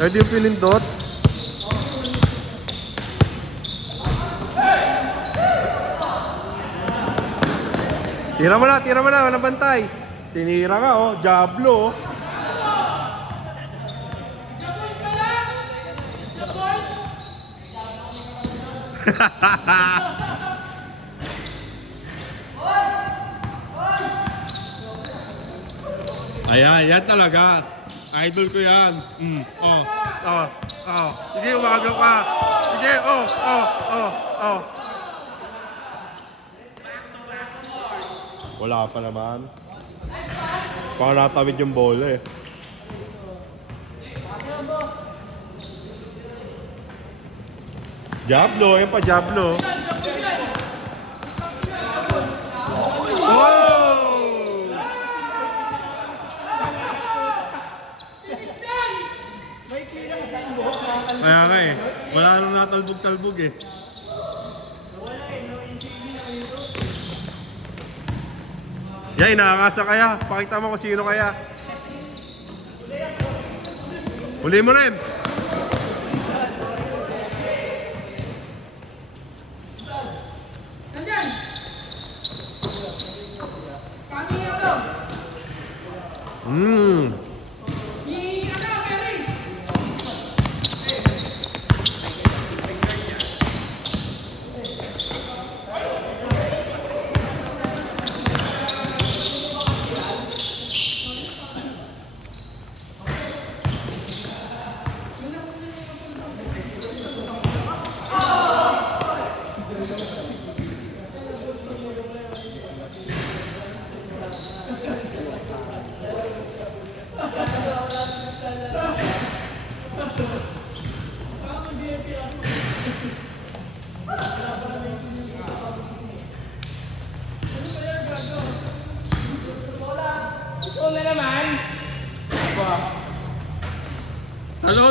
Pwede yung pinindot. Tira mo na, walang bantay. Tinira ka, oh, Diablo, oh. Ayan, yan talaga. Idol ko yan. Sige, umagaw ka. Sige, oh. Wala pa naman. Baka natawid yung bola eh. Diablo, yun pa Diablo. Kaya nga eh, wala nang natalbog-talbog eh. Yan, inaangasa kaya. Pakita mo kung sino kaya. Huli mo rin.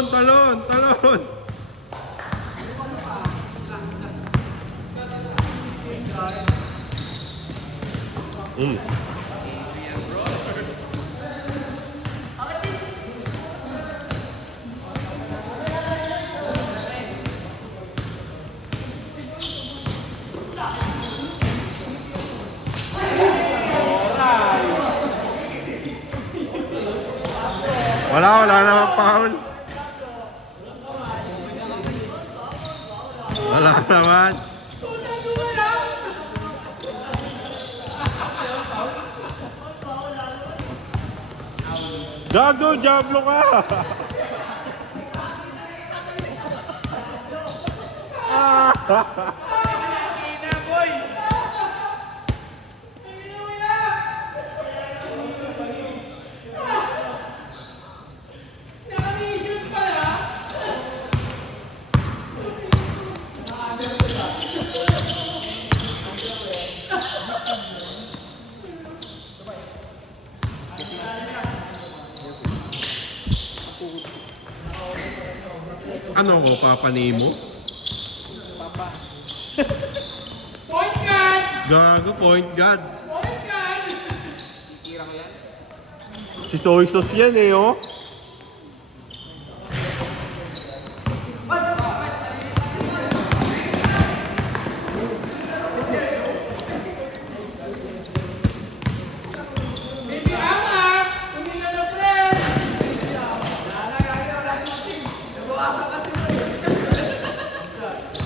Talon! Wala namang foul. Wala naman. Gago, Diablo ka! Ano ko, Papa Nemo? Papa. Point guard! Gago, point guard. Point guard! Tira ko yan. Si Soy Sauce yan eh, oh. Baby Ama! Tumila na friend!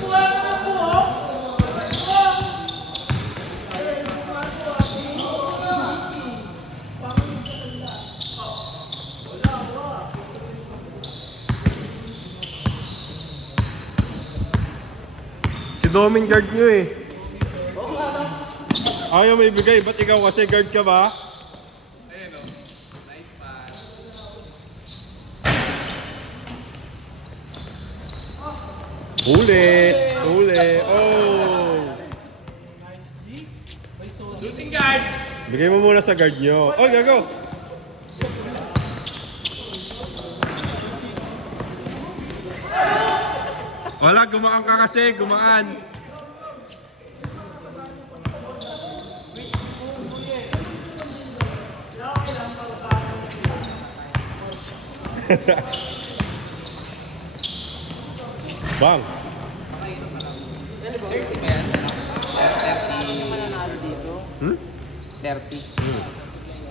Kuha ka na po, oh! Si Domin guard nyo eh. Ayaw may bigay, ba't ikaw kasi guard ka ba? Ayun o. Nice pass. Huli! Oh! Shooting guard. Bigay mo muna sa guard nyo. Oh, gago! Wala, gumaan ka kasi, gumaan. Bang. 30 ba yan? 30 mananalo dito. Hmm? 30.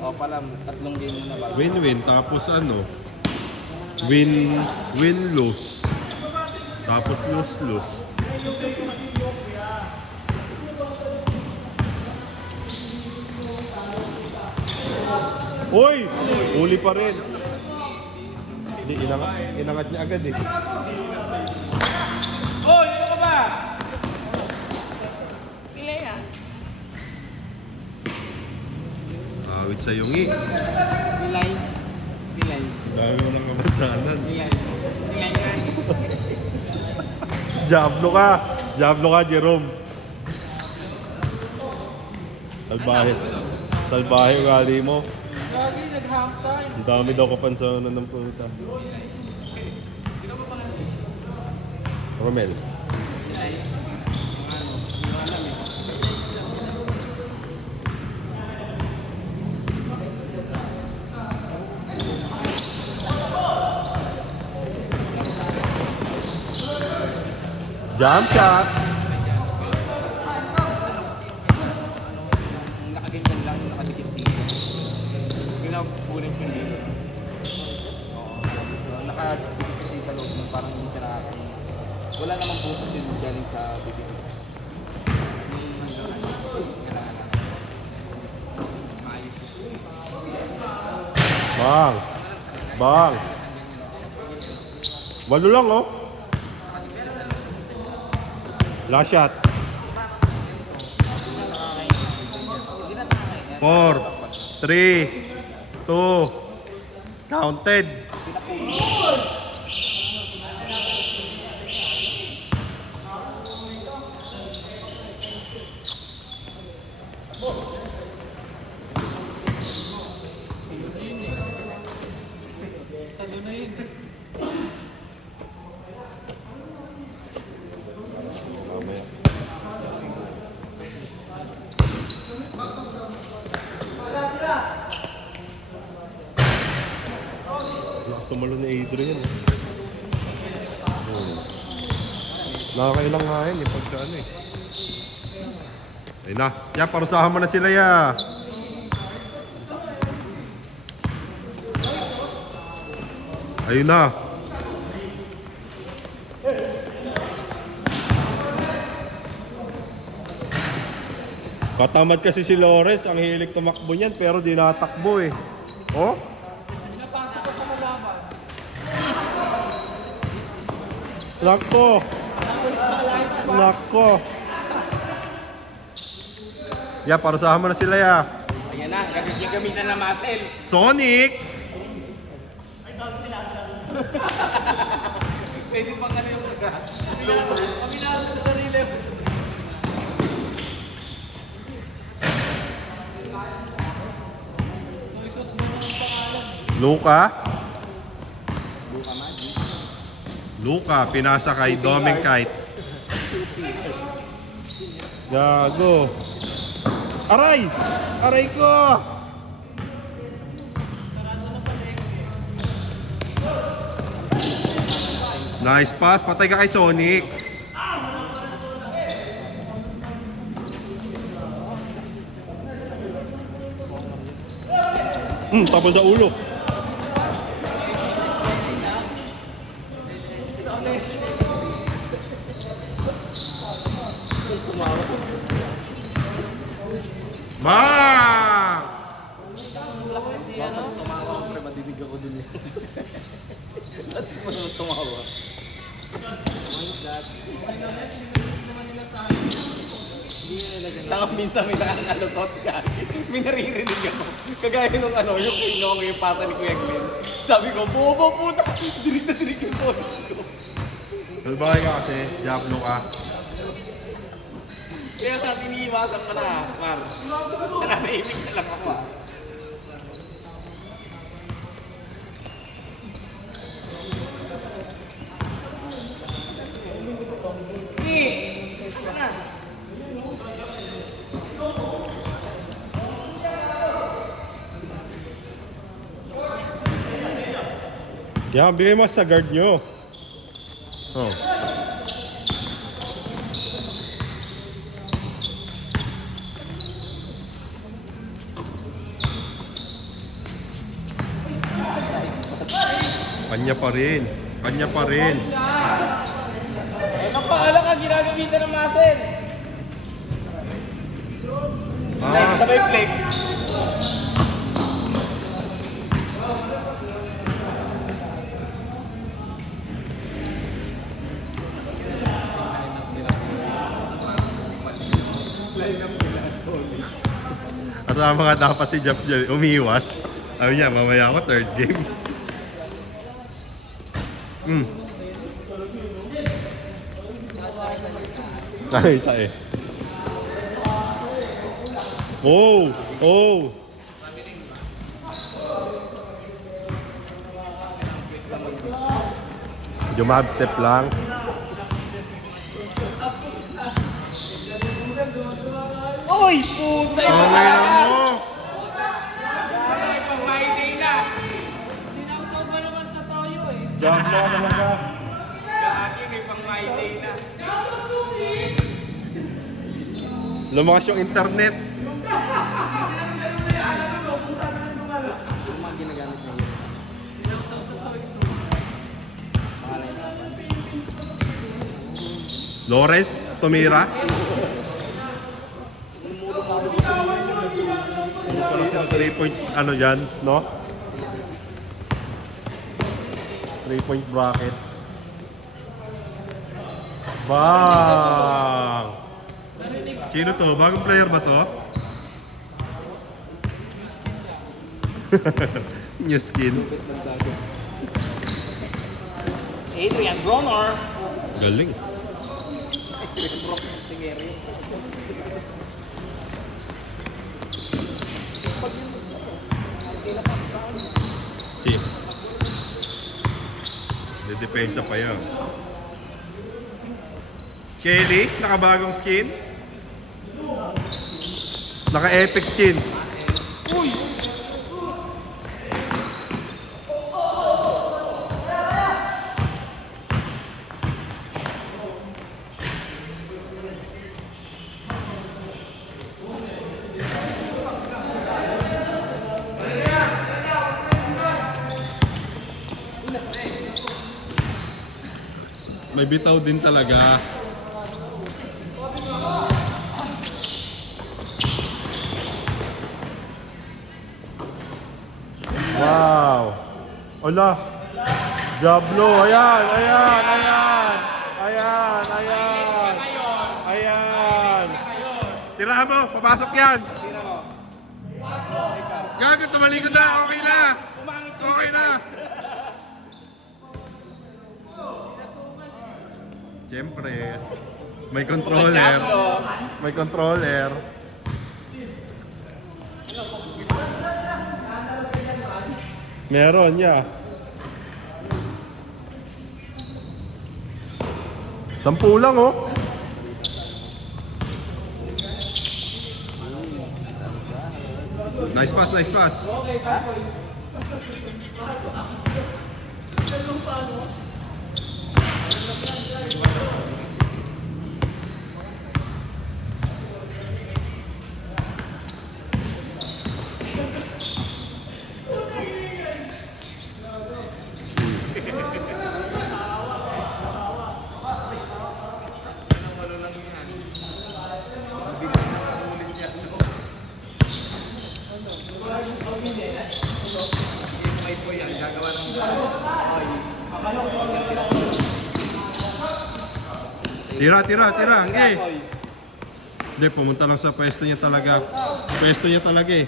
O pala, 3 game mo na bago. Win-win. Tapos ano? Win-lose. Tapos lose-lose. Uy! Uli pa rin. Hindi, inangat niya agad eh. Hoy! Ano ka ba? Pila yan. Awit sa yungi. Line. Line. Dami mo ng kabansanan. Line. Diablo ka! Diablo ka, Jerome. Salbahe. Salbahe ugali mo. Lagi nag-half time. Ang dami daw kapansanan ng puta. Romel. Jump shot. Nakaganyan lang yung nakadikit dito. Yung napupunit yung dito. Oo. Nakadikit kasi sa loob ng parang hindi siya nakakain. Wala namang butas yun galing sa bibig. Bang. Bang. Walo lang oh. Last shot. 4, 3, 2, counted. Mamaya. Lakas tumalo ni Adrian. Nakakailang nga yun yung pagka ano eh. Ayun na. Ya, parusahan mo na sila ya. Ayun na. Katamad kasi si Lores, ang hilig tumakbo niyan pero di natakbo eh. Oh? Napasok ko sa kalaban. Nako. Nako. Ya, parusahan mo na sila ya. Ayan na, gamitan na muscle. Sonic! Pwede pa ka na yung bloopers. Aminado sa sarili. Luka? Luka, pinasa kay Doming Kite. Gago. Aray! Aray ko! Nice pass. Patay ka kay Sonic. Tapos sa ulo. Ma! Tumawa ko, pre, madidig ako dun eh. That's mo naman tumawa. Tanga minsan may nakakalusot ka. May naririnig ako. Kagaya nung ano, yung kinong yung pasa ni Kuya Glenn. Sabi ko, bobo puta! Dirig na dirig yung boses ko. Salbahe ka kasi. Diablo ka. Kaya nga tiniiwasan ko na, Mar. Nananahimik na lang ako. Yan, bigay mo sa guard nyo. Oh. Kanya pa rin. Kanya pa rin. Ano pa, ala ka, ginagamitan ng muscle. Flex, sabay flex. Kasama nga dapat si Jobs dyan, umiwas. Sabi niya, mamaya ako, third game. Nakita eh. Oh! Oh! Jumab step lang. Uy, puta, iba Okay talaga. lang mo. Ay, pang my day na. Sinausaw pa naman sa toyo eh. Jump na talaga. Gagi, may pang my day na. Lumakas yung internet. Yung mga ginagamit na yun. Sinausaw sa soy sauce. Pangalay na. Lores, tumira. Para sa 3 point, ano dyan, no? 3 point bracket. Bang! Sino to? Bagong player ba to? New skin. Adrian Bronner. Galing. Sige, rin. Si. Dedepensa pa yan. Kelly, nakabagong skin. Naka-epic skin. Uy! May bitaw din talaga. Wow! Ola! Diablo! Ayan! Ayan! Ayan! Ayan! Ayan! Ayan! Tirahan mo! Papasok yan! Gago! Tumalikod na! Okay na! Okay na! Siyempre, may controller. May controller. Meron niya. 10 lang oh. Nice pass, nice pass. Tira, tira, tira. Okay. Hindi, pumunta lang sa pwesto niya talaga. Pwesto niya talaga eh.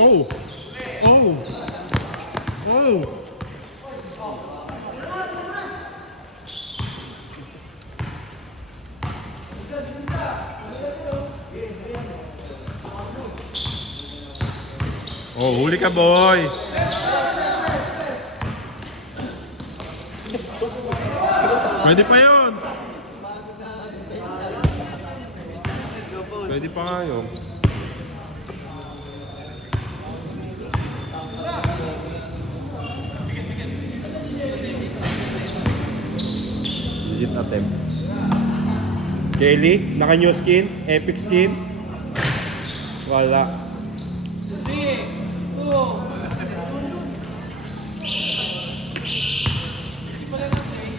Oh! Oh! Oh! Oh, huli ka boy! Pwede pa yun! Pwede pa nga yun. Legit attempt. Kelly, naka-new skin? Epic skin? Wala. 3, 2, pala na